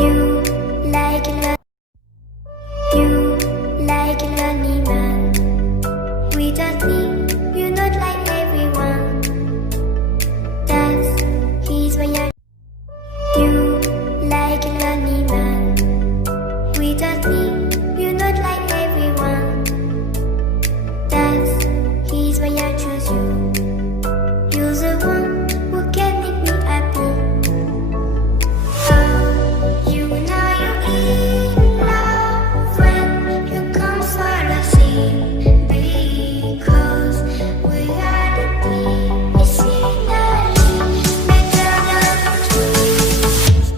You like a you like a lonely man. Without me, you're not like everyone. That's he's why you like a lonely man. Without me, you're not like everyone. That's he's why I choose you. You're the one who can make me happy. Oh, you know you're in love when you come for the sea. Because we are the scenery better than trees.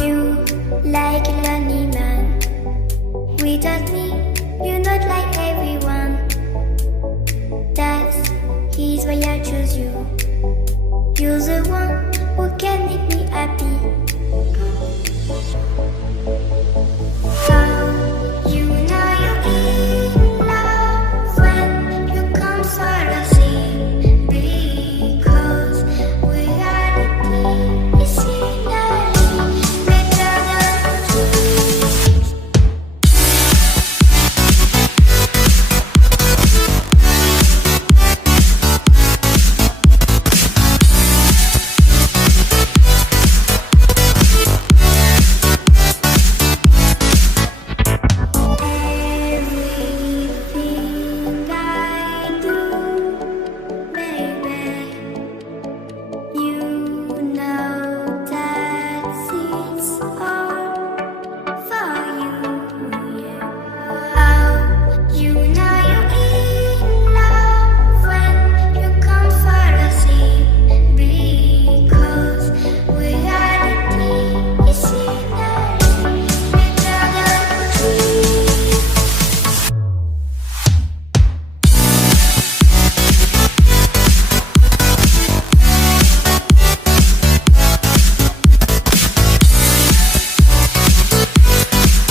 You like a lonely man. Without me, you're not like everyone. That's he's why I choose you. You're the one who can make me happy. Oh, you know you're in love when you come for the sea. Because we are the scenery better than trees. Everything I do, baby, you know that it's all for you, yeah. Oh, you know you're in love when you come for the sea. Because we are the scenery better than trees. You like a lonely man. Without me, you're not like everyone. That's he's why I choose you. You're the one who can make me happy.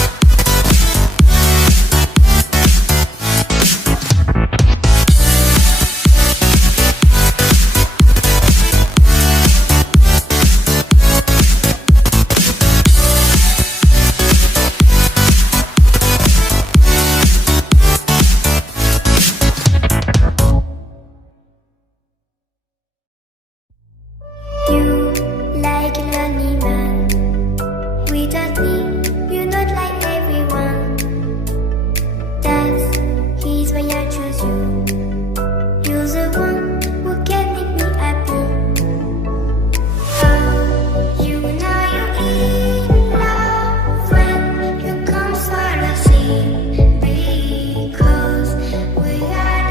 Oh, you know you're in love when you come for the sea. Because we are the scenery better than trees. You like a lonely man. Without me, you're not like everyone. That's he's why I choose you. You're the one who can make me happy. Oh, you know you're in love when you come for the sea. Because we are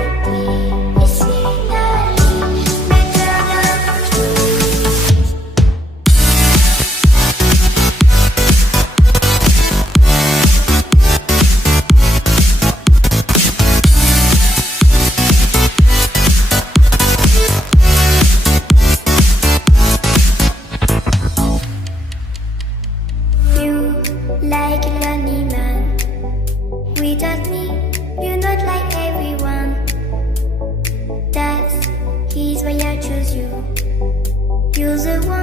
the scenery better than trees. You like a lonely man. Without me, you're not like everyone. That's he's why I choose you. You're the one